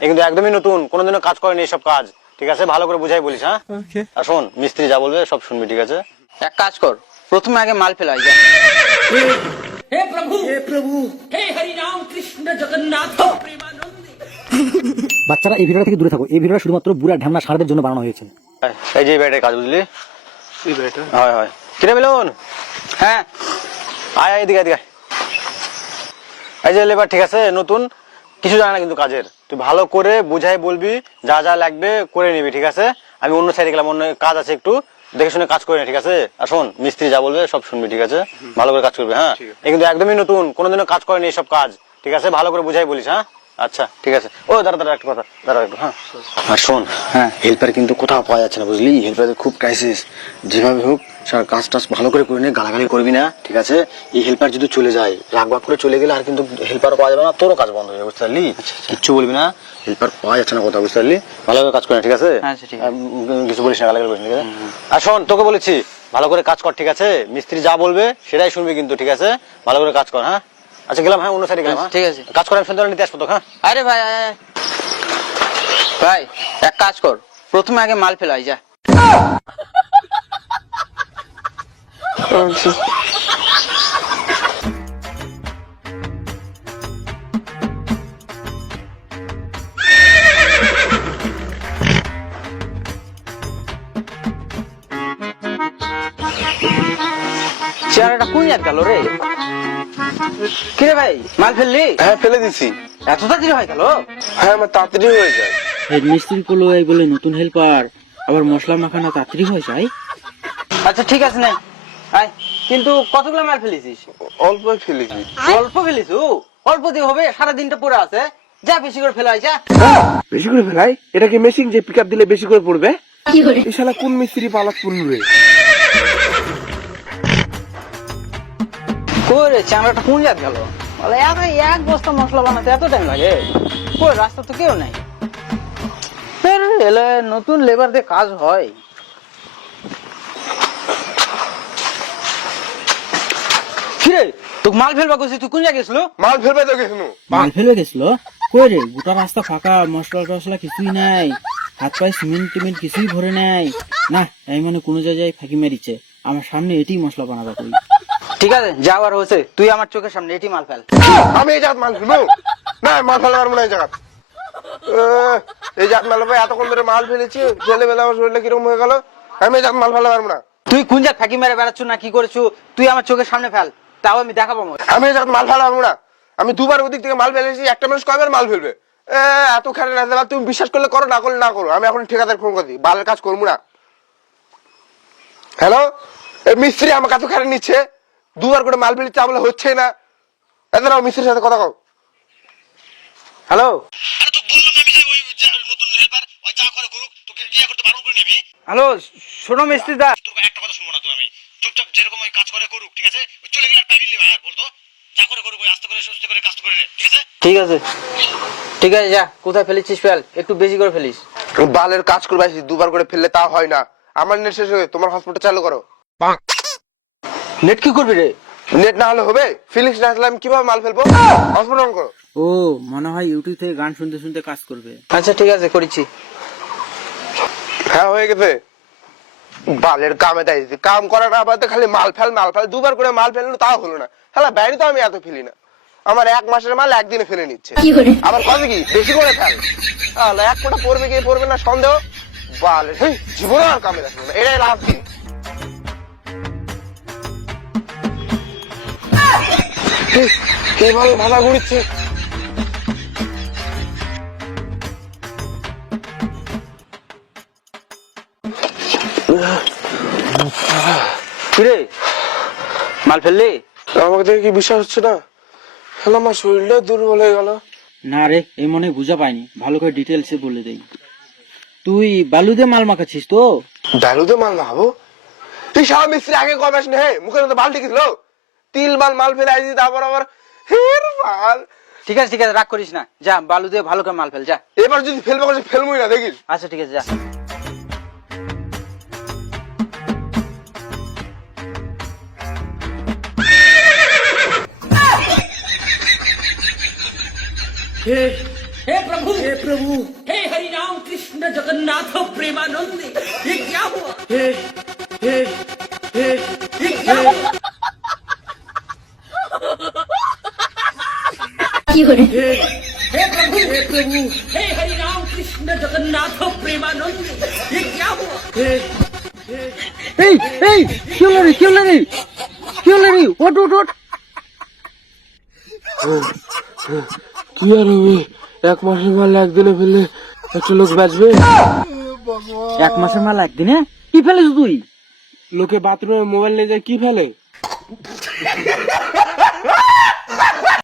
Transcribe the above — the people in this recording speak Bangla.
কিন্তু একদমই নতুন, কোনোদিনও কাজ করেনি এইসব কাজ, ঠিক আছে? ভালো করে বুঝাই বলিস, হ্যাঁ? আর শোন, মিস্ত্রি যা বলবে সব শুনবি, ঠিক আছে? এক কাজ কর, প্রথমে আগে মাল ফেলাই যা। हे प्रभु हे हरि राम कृष्ण जगन्नाथ प्रेमानंद। বাচ্চারা এই ভিডিওটা থেকে দূরে থাকো। এই ভিডিওটা শুধুমাত্র বুড়া ঢ্যামনা ষাঁড়দের জন্য বানানো হয়েছে। এই যে ব্যাটের কাজ, বুঝলি? এই বেটা হয় হয়। কিরে মিলন, হ্যাঁ আয় আয়, এদিকে এদিকে। এই যে লেবার, ঠিক আছে, নতুন, কিছু জানে না কিন্তু কাজের। তুই ভালো করে বুঝাই বলবি, যা যা লাগবে করে নিবি, ঠিক আছে? আমি অন্য সাইডে গেলাম, অন্য কাজ আছে, একটু দেখে শুনে কাজ করে নি, ঠিক আছে? আর শোন, মিস্ত্রি যা বলবে সব শুনবি, ঠিক আছে? ভালো করে কাজ করবি, হ্যাঁ? কিন্তু একদমই নতুন, কোনোদিনও কাজ করেনি এইসব কাজ, ঠিক আছে? ভালো করে বুঝাই বলিস, হ্যাঁ? আচ্ছা ঠিক আছে। ও দাঁড়া দাঁড়া, একটা কথা, দাঁড়া একটু, হ্যাঁ? আর শোন, হ্যাঁ, হেল্পার কিন্তু কোথাও পাওয়া যাচ্ছে না, বুঝলি? হেল্পারের খুব ক্রাইসিস। যেভাবে হোক কাজ টাজ ভালো করে করে নে, গালাগালি করবি না, ঠিক আছে? এই হেল্পার যদি চলে যায়, রাগ বাগ করে চলে গেলে আর কিন্তু হেল্পারও পাওয়া যাবে না, তোরও কাজ বন্ধ হয়ে যাবে, বুঝতে পারলি? কিচ্ছু বলবি না, হেল্পার পাওয়া যাচ্ছে না কোথাও, বুঝতে পারলি? ভালো করে কাজ করে, ঠিক আছে? আচ্ছা, ঠিক আছে। কিছু বলিস না, গালাগালি করিস না, ঠিক আছে? আর শোন, তোকে বলেছি ভালো করে কাজ কর, ঠিক আছে? মিস্ত্রি যা বলবে সেটাই শুনবি কিন্তু, ঠিক আছে? ভালো করে কাজ কর, হ্যাঁ? আচ্ছা গেলাম, হ্যাঁ, অন্য সাইডে গেলাম, হ্যাঁ? ঠিক আছে। কাজ করে আমি সন্ধ্যা নিতে আসবো তো, হ্যাঁ? আরে ভাই আয়, আয়। ভাই এক কাজ কর, প্রথমে আগে মাল ফেলাই যা। চেয়ারটা কোন জায়গা গেল রে? কিরে ভাই, মাল ফেললি? হ্যাঁ ফেলে দিছি। এত তাড়াতাড়ি হয়ে গেল? হ্যাঁ আমার তাড়াতাড়ি হয়ে যায়। হেড মিস্ত্রি করলো এই বলে নতুন হেল্পার, আবার মশলা মাখানা তাড়াতাড়ি হয়ে যায়। আচ্ছা ঠিক আছে না, আয়। কিন্তু কতগুলো মাল ফেলেছিস? অল্প ফেলেছি। অল্প ফেলিস? অল্প দিয়ে হবে? সারা দিনটা পড়ে আছে, যা বেশি করে ফেলাই যা। বেশি করে ফেলাই? এটা কি মেশিন যে পিকআপ দিলে বেশি করে পড়বে? এই শালা কোন মিস্ত্রি পালাক পড়বে? করে চামড়াটা কোন জাত গেল? বলে এক বস্তা মশলা বানাতে এত টাইম লাগে? কই রাস্তা তো কেউ নাই। এলে নতুন লেবার দিয়ে কাজ হয়? কিরে তোকে মাল ফেলবা কইছিস, তুই কোন জায়গায় গেছিল? মাল ফেলবে তো গেছিল। মাল ফেলে গেছিল? কই রে, গোটা রাস্তা ফাঁকা, মশলা টসলা কিছুই নাই, হাত পায়ে সিমেন্ট টিমেন্ট কিছুই ভরে নাই। না, এই মানে কোনো জায়গায় ফাঁকি মেরিছে, আমার সামনে এটি মশলা বানাবা কই। ঠিক আছে, যাওয়ার হয়েছে, তুই আমার চোখের সামনে এটি মাল ফেল। আমি এই জাত মাল ফেলবো না, মাল ফেলে পারবো না এই জায়গা। এই জাত মাল ভাই এতক্ষণ ধরে মাল ফেলেছি, ফেলে ফেলে আমার শরীরটা কিরকম হয়ে গেল। আমি এই জাত মাল ফেলে পারবো না। তুই কোন জায়গায় ফাঁকি মেরে বেড়াচ্ছ না কি করেছো, তুই আমার চোখের সামনে ফেল, তাও আমি দেখাবো। আমি এই জাত মাল ফেলে পারবো না। আমি দুবার ওদিক থেকে মাল ফেলেছি, একটা মানুষ কয়বার মাল ফেলবে? এত খারাপ না, তুমি বিশ্বাস করলে করো, না করলে না করো। আমি এখন ঠিকাদার ফোন করে দিই, বালের কাজ করবো না। হ্যালো, মিস্ত্রি আমার কাছে খারাপ নিচ্ছে, দুবার করে মাল ফেলেছে, বলে হচ্ছে না। এত মিস্ত্রির সাথে কথা কও। হ্যালো হ্যালো, শোনো মিস্ত্রি দা, একটা কথা শুনবো না তো, আমি চুপচাপ যেরকম ওই কাজ করে করুক, ঠিক আছে? চলে গেলে আর পাইবি ভাই, বলতো যা করে করুক, ওই আস্তে করে সুস্থ করে কাজ করে নে, ঠিক আছে? ঠিক আছে ঠিক আছে, যা কোথায় ফেলেছিস ফেল, একটু বেশি করে ফেলিস। বালের কাজ করবে, দুবার করে ফেললে তা হয় না। আমার নেট শেষ হয়ে, তোমার হসপিটাল চালু করো। নেট কি করবি রে? নেট না হলে হবে? ফিলিংস না আসলে আমি কিভাবে মাল ফেলবো? হসপিটাল অন করো। ও মনে হয় ইউটিউব থেকে গান শুনতে শুনতে কাজ করবে। আচ্ছা ঠিক আছে, করেছি। হ্যাঁ হয়ে গেছে। বালের কামে তাই কাম করার আবার খালি মাল ফেল মাল ফেল, দুবার করে মাল ফেললো তাও হলো না। হ্যাঁ বাইরে তো আমি এত ফেলি না, আমার এক মাসের মাল একদিনে ফেলে নিচ্ছে। আবার কত কি বেশি করে ফেল, এক কোটা পড়বে কি পড়বে না সন্দেহ। বালের জীবন আর কামে রাখলো না, এটাই লাভ দিন। কে বল ভাড়া ঘুরছে? কিরে মাল ফেললি? আমাকে দেখে কি বিশ্বাস হচ্ছে না? হ্যালো, আমার শরীরটা দুর্বল হয়ে গেল। না রে, এই মনে বুঝা পাইনি, ভালো করে ডিটেলসে বলে দেই। তুই বালুতে মাল মাখাচ্ছিস তো? ডালুতে মাল মাখাবো? তুই সারা মিস্ত্রি আগে কবে আসনি? হ্যাঁ মুখের মধ্যে বালটি গেছিল, তিল মাল মাল ফেলে আসি, তারপর আবার হের মাল। ঠিক আছে ঠিক আছে, রাগ করিস না, যা বালু দিয়ে ভালো করে মাল ফেল যা। এবার যদি ফেলবো ফেলবই না, দেখিস। আচ্ছা ঠিক আছে, যা। हे प्रभु हे हरि राम कृष्ण जगन्नाथ प्रेमानंद ये क्या हुआ ये क्या हुआ हे प्रभु हे हरि राम कृष्ण जगन्नाथ प्रेमानंद ये क्या हुआ এই এই কি হলো রে ওট ওট ওট কি আর হবে, 1 মাসের মাল একদিনে ফেললে একটা লোক বাঁচবে? 1 মাসের মাল একদিনে কি ফেলিস তুই? লোকে বাথরুমে মোবাইল নিয়ে যায় কি ফেলে?